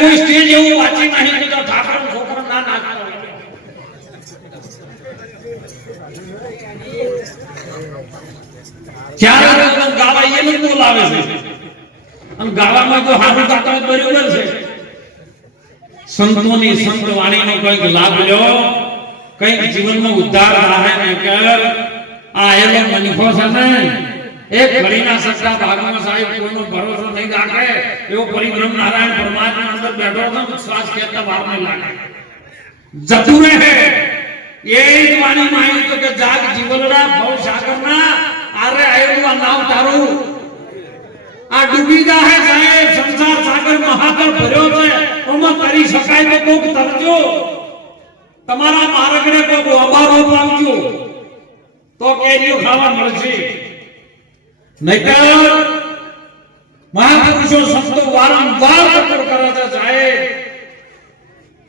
કોઈ સ્ટેજ એવું વાંચી નહીં કે ઠાકર છોકરા ના નાચતા ચાર ગાવા એને બોલાવે છે અને ગાવામાં જો હાથું કાકા બરાબર છે સંતોની સંત વાણીનો કંઈક લાભ લ્યો કંઈક જીવનમાં ઉદ્ધાર થાય ને કર આ એલો મનખો છે ને એક ઘડીના સત્તા ભાગમાં સાહેબ કોઈનો ભરોસો નહીં રાખે એવો પરિબ્રહ્મ નારાયણ પરમાત્મા અંદર બેઠો છે શ્વાસ ખેંચતા વાર નહીં લાગે જતું રહે એ જ વાણી માં તો કે જાગ જીવનડા ભવ સાગરના આરે આયરું આ નામ તારું આ ડૂબી જા હે સાહેબ સંસાર સાગર મહાકર ભર્યો છે ઓમાં કરી શકાય તો કોક તરજો તમારા માર્ગને કોક અબારો પાવજો તો કેરીઓ ખાવા મળશે નહીતર મહાપુરુષો સંતો વારંવાર કથન કરે છે સાહેબ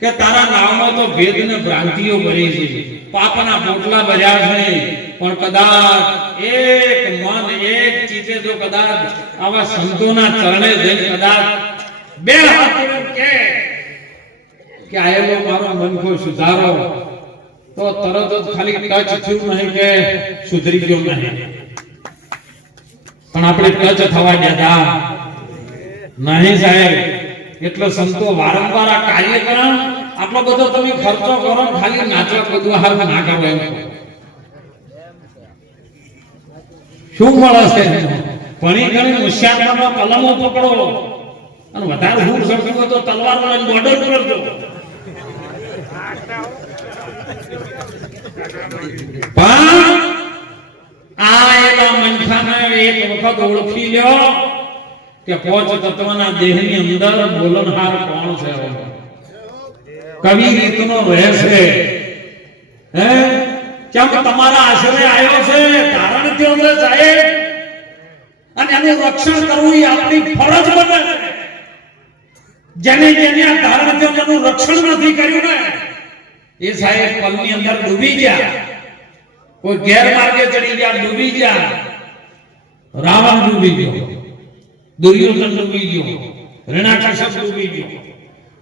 કે તારા નામમાં તો ભેદ ને ભ્રાંતિઓ ભરી છે પાપના પોટલા ભર્યા છે પણ કદાચ એક મન એક ચીજે જો કદાચ આવા સંતોના ચરણે જઈને કદાચ બે હાથ કે આયેલો મારો મનખો સુધારો તો તરત જ ખાલી ટચ થયું નહીં કે સુધરી ગયો નહીં પણ આપણે ટચ થવા દેતા નહીં સાહેબ એટલે સંતો વારંવાર આ કાર્ય કરે આટલો બધો તમે ખર્ચો કરો ખાલી નાચવા કૂદવા હાર ના કરો એમ શું મળે છે ઘણી ઘણી હોશિયારમાં કલમો પકડો અને વધારે હું સરખું તો તલવાર લઈને બોર્ડર પર જો પણ આ એલા મનખાને એક વખત ઓળખી લ્યો કે પોચ તત્વના દેહની અંદર બોલનહાર કોણ છે કવિ રીતનો રહે છે હે કેમ તમારા આશ્રય આવ્યો છે ધારણ થયો છે સાહેબ અને એનું રક્ષણ કરવું એ આપણી ફરજ બને જેને ધારણ થયો એનું રક્ષણ નથી કર્યું ને એ સાહેબ પલની અંદર ડૂબી ગયા કોઈ ગેરમાર્ગે ચડી ગયા ડૂબી ગયા રાવણ ડૂબી ગયો દુર્યોધન ડૂબી ગયો રણાકશપ ડૂબી ગયો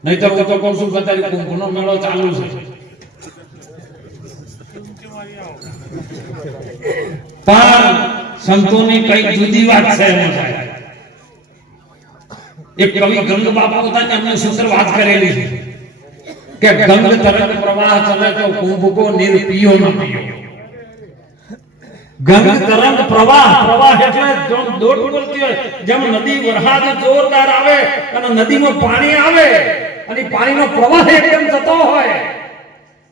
નહીતર હું તો કહું છું કે અત્યારે કુંભનો મેળો ચાલુ છે પણ સંતોની કઈ જુદી વાત છે એમાં સાહેબ એક કવિ ગંગ બાપા પોતાને અમને સૂત્ર વાત કરેલી છે કે ગંગ તરંગ પ્રવાહ ચલે તો કુંભ કો નિર્પિયો ન પીયો ગંગ તરંગ પ્રવાહ એટલે જો દોટ બોલતી હોય જેમ નદી વરસાદ જોરદાર આવે અને નદીમાં પાણી આવે અને પાણીનો પ્રવાહ એકદમ જતો હોય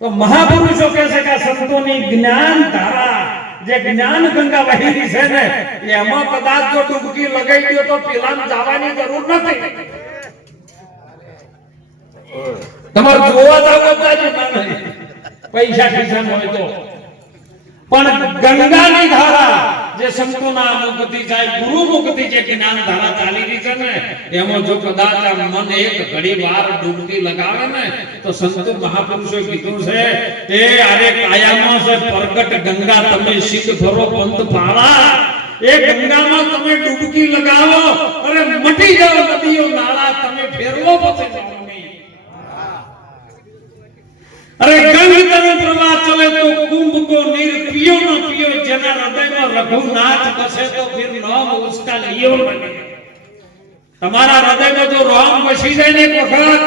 તો મહાપુરુષો કહે છે કે સંતોની જ્ઞાન ધારા જે જ્ઞાન ગંગા વહેલી છે ને એમાં કદાચ જો ડૂબકી લગાઈ દો તો પેલાને જવાની જરૂર નથી તમારે જોવા જાવ પૈસા ખિસ્સામાં હોય તો પણ ગંગાની ધારા જે સંતોના મુક્તિ જાય ગુરુ મુક્તિ જે જ્ઞાન ધારા ચાલી રહી છે ને એમાં જો કદાચ આ મન એક ઘડી વાર ડૂબકી લગાવે ને તો સંતો મહાપુરુષો કીધું છે એ અરે કાયામાં છે પ્રગટ ગંગા તમે સિદ્ધ ભરો પંથ પાળા એ ગંગામાં તમે ડૂબકી લગાવો અરે મટી જાવ નદીઓ નાળા તમે ફેરવો પછી જવાની અરે ગંગ તરફ પ્રવાહ ચલે તો કુંભ કો નીર पियो न पियो જેના હૃદયમાં રઘુનાથ બસે તો ફિર નામ ઉસકા લિયો બને તમારા હૃદયમાં જો રામ બસી જાય ને વખત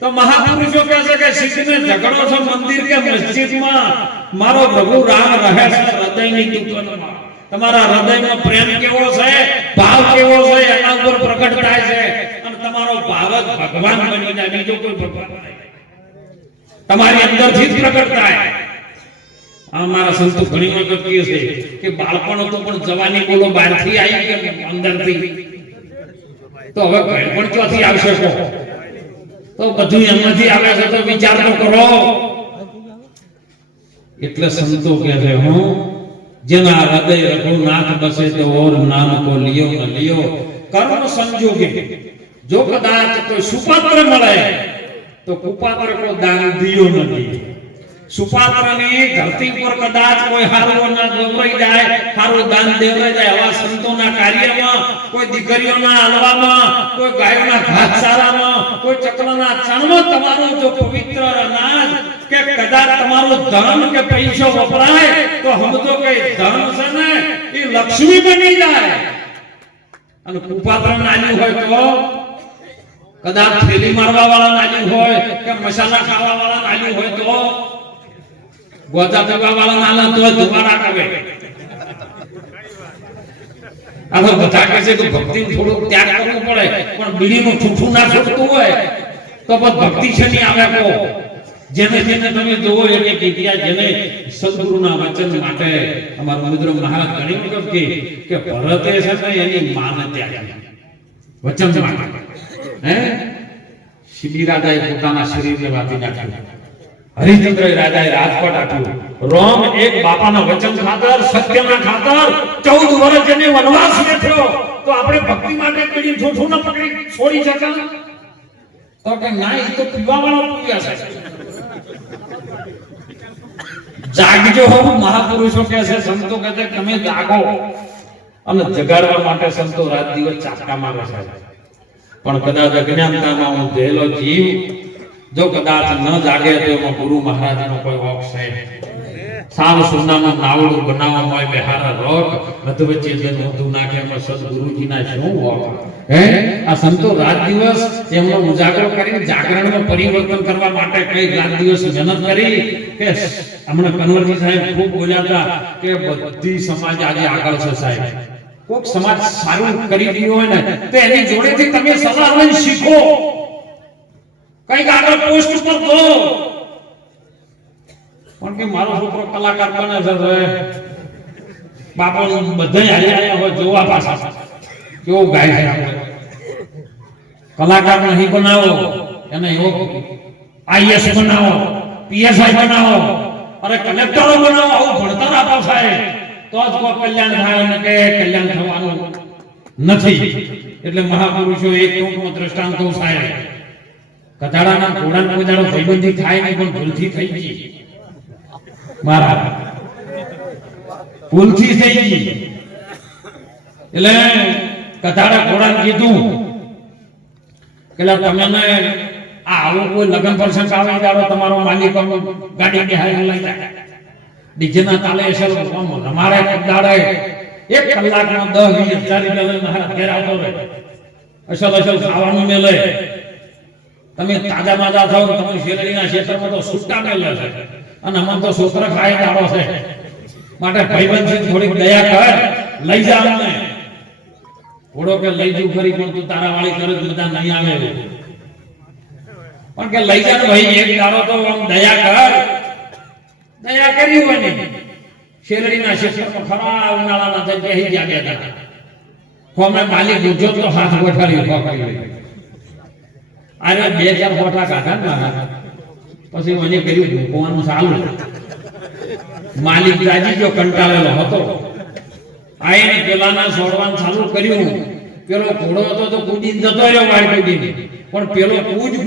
તો મહાપુરુષો કહે છે કે સિદ્ધને ઝઘડો છો મંદિર કે મસ્જિદમાં મારો પ્રભુ રામ રહે છે હૃદયની દુકાનમાં તમારા હૃદયમાં પ્રેમ કેવો છે ભાવ કેવો છે એના ઉપર પ્રગટ થાય છે અને તમારો ભાવ જ ભગવાન બની જાય બીજો કોઈ ભગવાન નહીં તમારી અંદરથી જ પ્રગટ થાય અમારા સંતો ઘણી વખત કહે છે કે બાળપણ તો પણ જવાની બોલો બહારથી આવી કે અંદરથી તો હવે પણ ક્યાંથી આવશે તો બધું એમાંથી આવે છે તો વિચાર તો કરો એટલે સંતો કહે છે હું જેના હૃદય રઘુનાથ બસે તો ઓર નામ કો લિયો ન લિયો કર્મ સંજોગે જો કદાચ કોઈ સુપાત્ર મળે તો કુપાત્ર કો દાન દિયો નથી સુપાત્રની ધરતી પર કદાચ કોઈ હારું ના ગોવરાઈ જાય, હારું દાન દેવરાઈ જાય, આવા સંતોના કાર્યમાં, કોઈ દીકરીઓના હલવામાં, કોઈ ગાયોના ઘાસચારામાં, કોઈ ચકલાના ચણમાં તમારું જો પવિત્ર અનાજ કે કદાચ તમારું ધન કે પૈસો વપરાય તો સમજો કે ધન છે ને એ લક્ષ્મી બની જાય. અને કુપાત્ર નાલ્યું હોય તો કદાચ થેલી મારવા વાળા નાલ્યું હોય કે મસાલા ખાવા વાળા નાલ્યું હોય તો ગોતા પીવા વાળા નાલા તો દુબારા કરે. આ તો બધા કહે છે કે ભક્તિ થોડું ત્યાગ કરવું પડે, પણ બીડીનું ઠૂઠું ના છોડતું હોય તો પછી ભક્તિ છે નહીં આવે. કો જેને જેને તમે જોવો એટલે કીધા જેને સદગુરુના વચન માટે અમારા મુદ્ર મહારાજ ઘણી વખત કે ભરતે છે ને એની માને ત્યાગ વચન માટે શિબી રાજાએ પોતાના શરીરને વાપી નાખ્યું, હરિચંદ્ર રાજાએ રાજકોટ આપ્યું, રોમ એક બાપાના વચન ખાતર સત્યના ખાતર 14 વર્ષ જેને વનવાસ થયો તો આપણે ભક્તિ માટે પીડી ઠૂઠું ન પકડી છોડી શકા તો કે ના, એ તો પીવા વાળા પીવ્યા છે. જાગજો હો, મહાપુરુષો કહે છે, સંતો કહે છે તમે જાગો. અને જગાડવા માટે સંતો રાત દિવસ ચાટકા મારે છે. પણ કદાચ અજ્ઞાનતામાં હું જેલો જીવ જો કદાચ ન જાગે તો એમાં ગુરુ મહારાજનો કોઈ વોક છે. સાવ સોનાનું નાવડું બનાવવા હોય બહાર રોક અધવચ્ચે જન ઊંધું નાખે એમાં સદગુરુજીના શું વોક આ સંતો રાત દિવસ એમનો ઉજાગરો કરીને જાગરણમાં પરિવર્તન કરવા માટે કઈ રાત દિવસ મહેનત કરી. કે હમણાં કનવરજી સાહેબ ખૂબ બોલ્યા હતા કે બધી સમાજ આજે આગળ છે સાહેબ. કોક સમાજ સારું કરી રહ્યું હોય ને તો એની જોડેથી તમે સલાહ લઈને શીખો, કઈક આગળ પોસ્ટ પર દો. પણ કે મારો છોકરો કલાકાર બને છે, બાપો બધા હાલ્યા હોય જોવા પાછા કેવું ગાય છે. કલાકાર નહીં બનાવો, એને એવો આઈએસ બનાવો, પીએસઆઈ બનાવો, અરે કલેક્ટરો બનાવો, આવું ભણતર આપો સાહેબ તો જ કોઈ કલ્યાણ થાય. ને કે કલ્યાણ થવાનું નથી. એટલે મહાપુરુષો એક ટૂંકમાં દ્રષ્ટાંત સાહેબ, કથાડાના ઘોડાનો કોઈ દાડો ભાઈબંધી થાય નહીં, પણ ભૂલથી થઈ ગઈ. મારા ભૂલથી થઈ ગઈ. એટલે કથાડા ઘોડાને કીધું કે તમે આ આવું કોઈ લગ્ન પ્રસંગ આવે ત્યારે તમારો માલિક ગાડી બેહાડી લઈ જાય, ડીજેના તાલે અસલ અમારે દાડે 1 કલાકમાં 10-20 હજાર રૂપિયા ઘેર આવતો રહે, અસલ ખાવાનું મેલે. તમે તાજા માજા થાવ, તમે શેરડીના ક્ષેત્રમાં તો છૂટા મેલે છે, અને આમાં તો છોકરા ખાય દાડો છે. માટે ભાઈબંધ થોડીક દયા કર, લઈ જા અમને. ઘોડો કે લઈ જુ ખરી, પણ તું તારા વાળી કરે બધા નહીં આવે. પણ કે લઈ જા ભાઈ, એક દાડો તો આમ દયા કર. દયા કરી હોય ને શેરડીના ક્ષેત્રમાં ખરા ઉનાળાના થઈ બેહી ગયા હતા. કોમે માલિક ઉજો તો હાથ ગોઠાડી ઉભા કરી. અરે 2-4 ગોઠા કાઢા ને મારા, પછી મને કર્યું ભૂકવાનું ચાલુ. માલિક રાજી જો કંટાળેલો હતો, આઈને પેલાના છોડવાનું ચાલુ કર્યું. પેલો ઘોડો હતો તો કૂદીને જતો રહ્યો વાળ કૂદીને, પણ પેલો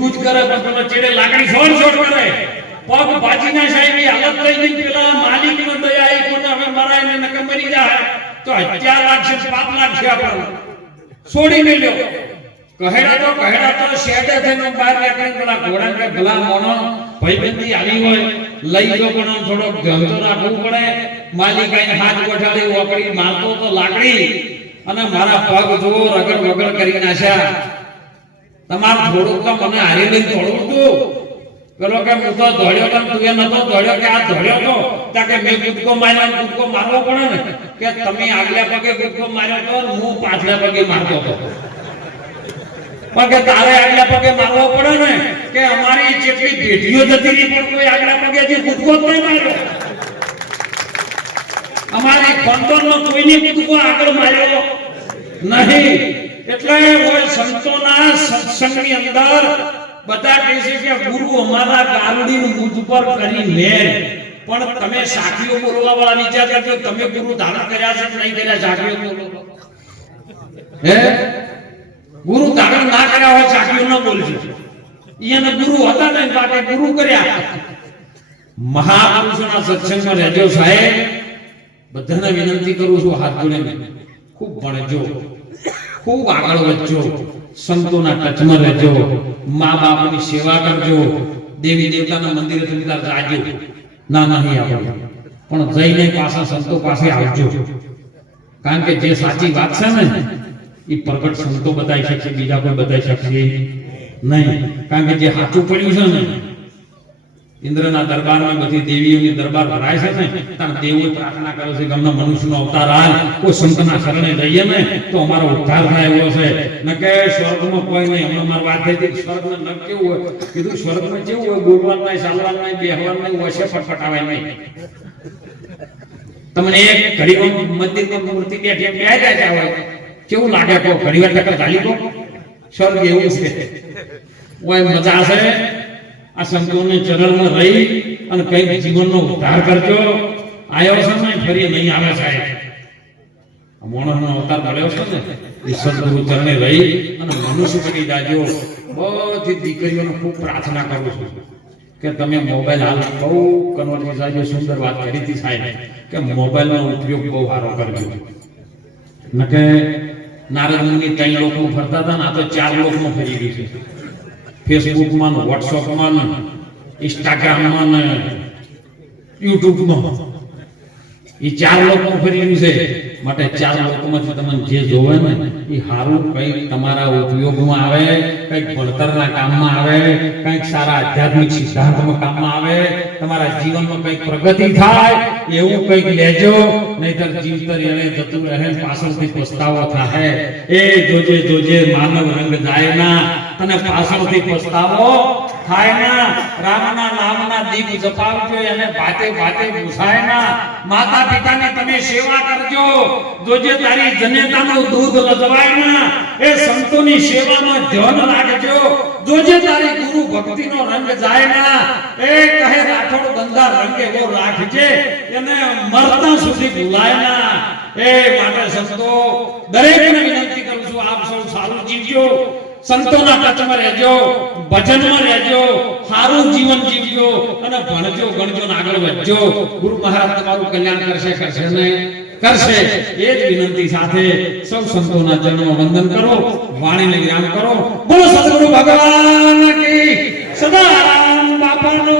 કૂદ કરે પણ પેલો ચેડે લાકડી છોડ કરે. પગ બાજીના સાહેબની હાલત થઈ ગઈ. પેલા માલિકનો દયા આવી કોને હવે મરાય ને નકે મરી જાય તો 4 લાખ છે 5 લાખ છે આપણને છોડી મેલ્યો. કહેડા તો શેડે થઈને બહાર નીકળી. પેલા ઘોડા કે ભલા મોનો ભાઈબંધી આવી હોય લઈ જો, પણ થોડો ધંધો રાખવું પડે. માલિક આઈને હાથ ગોઠાડી ઓકડી મારતો તો લાકડી, અને મારા પગ જો રગડ વગડ કરી નાખ્યા. તમારું થોડુંક તો મને હારી લઈને થોડું તું. પેલો કે હું તો દોડ્યો તો તું એ નતો દોડ્યો, કે આ દોડ્યો તો તા કે મેં કૂદકો માર્યો. કૂદકો મારવો પડે ને, કે તમે આગલા પગે કૂદકો માર્યો તો હું પાછલા પગે મારતો હતો. પણ કે તારે આગલા પગે મારવો પડે ને, કે અમારી જેટલી પેઢીઓ જતી રહી પણ કોઈ આગલા પગે જે કૂદકો જ નહીં માર્યો. અમારી ખંડોનો કોઈને કૂદકો આગળ માર્યો નહીં. એટલે કોઈ સંતોના સત્સંગની અંદર બધા કહે છે કે ગુરુ અમારા ગારુડીનું મુજ પર કરી લે. પણ તમે સાખીઓ બોલવા વાળા વિચાર કરજો, તમે ગુરુ ધારણ કર્યા છે નહીં કર્યા? સાખીઓ બોલો. ગુરુ ધારણ ના કર્યા હોય સાખીઓ ન બોલજો. એને ગુરુ હતા ને માટે ગુરુ કર્યા. મહાપુરુષોના સત્સંગમાં રહેજો સાહેબ. બધાને વિનંતી કરું છું હાથ જોડીને, ખૂબ ભણજો, ખૂબ આગળ વધજો, સંતોના ટચમાં રહેજો, મા બાપની સેવા કરજો, દેવી દેવતાના મંદિરે તમે જાજો. ના નહીં આવડે પણ જઈને પાછા સંતો પાસે આવજો. કારણ કે જે સાચી વાત છે ને એ પ્રગટ સંતો બતાવી શકશે, બીજા કોઈ બતાવી શકશે નહીં. કારણ કે જે સાચું પડ્યું છે ને, ઇન્દ્રના દરબારમાં બધી દેવીઓની દરબાર ભરાય છે ને, ત્યાં દેવો પ્રાર્થના કરે છે કે અમને મનુષ્યનો અવતાર આલ, કોઈ સંતના શરણે જઈએ ને તો અમારો ઉદ્ધાર થાય એવો છે. ન કે સ્વર્ગમાં કોઈ નહીં. હમણાં મારી વાત થઈ હતી, સ્વર્ગમાં ન કેવું હોય, કીધું સ્વર્ગમાં કેવું હોય, બોલવાનું નહીં, ચાલવાનું નહીં, બેહવાનું નહીં, વસે ફટફટાવાય નહીં. તમને એક ઘડીમાં મંદિરમાં મૂર્તિ બેઠી બે જાય હોય કેવું લાગે? કો ઘડીવાર ટક્કર ચાલી કો સ્વર્ગ એવું છે. ઓય મજા છે આ સંતોને ચરણમાં રહી અને કઈ જીવનનો ઉદ્ધાર કરજો. આયો છે ને ફરી નહીં આવે સાહેબ. મોણસનો અવતાર મળ્યો છે ને એ સદગુરુ ચરણે રહી અને મનુષ્ય બની જાજો. બધી દીકરીઓને ખૂબ પ્રાર્થના કરું છું કે તમે મોબાઈલ હાલ બહુ કન્વર્ટ જાજો. સુંદર વાત કરી હતી સાહેબ કે મોબાઈલનો ઉપયોગ બહુ સારો કરજો. ન કે નારદ મુનિ 3 લોકમાં ફરતા હતા ને આ તો 4 લોકમાં ફરી ગયું છે. ફેસબુકમાં, વોટ્સઅપમાં, ઇન્સ્ટાગ્રામમાં, યુટ્યુબમાં એ 4 લોકમાં ફરી રહ્યું છે. માટે 4 લોકોમાંથી તમને જે જોવે ને એ સારું કંઈક તમારા ઉપયોગમાં આવે, કંઈક ભણતરના કામમાં આવે, કંઈક સારા આધ્યાત્મિક સિદ્ધાંતમાં કામમાં આવે, તમારા જીવનમાં કંઈક પ્રગતિ થાય એવું કંઈક લેજો. નહીતર જીવતર એને જતું રહે, પાછળથી પસ્તાવો થાય. એ જોજે જોજે માનવ રંગ જાય ના, તને પાછળથી પસ્તાવો થાય ના. રામના નામના દીપ જપાવજો, એને ભાતે ભાતે ભૂસાય ના. માતા પિતાની તમે સેવા કરજો, જોજે તારી જનેતાનું દૂધ રજવાય ના. એ સંતોની સેવામાં ધ્યાન રાખજો, જોજે તારી ગુરુ ભક્તિનો રંગ જાય ના. એ કહે રાઠોડ બંધા રંગ એવો રાખજે, એને મરતા સુધી ભૂલાય ના. એ માટે સંતો દરેકને વિનંતી કરું છું, આપ સૌ સારું જીવજો, સંતોના ટચમાં રહેજો, ભજનમાં રહેજો, સારું જીવન જીવજો અને ભણજો ગણજો ને આગળ વધજો. ગુરુ મહારાજ તમારું કલ્યાણ કરશે, કરશે નહીં કરશે. એ જ વિનંતી સાથે સૌ સંતોના ચરણોમાં વંદન કરો, વાણીને વિરામ કરો. બોલો સદગુરુ ભગવાન કી, સદારામ બાપાનો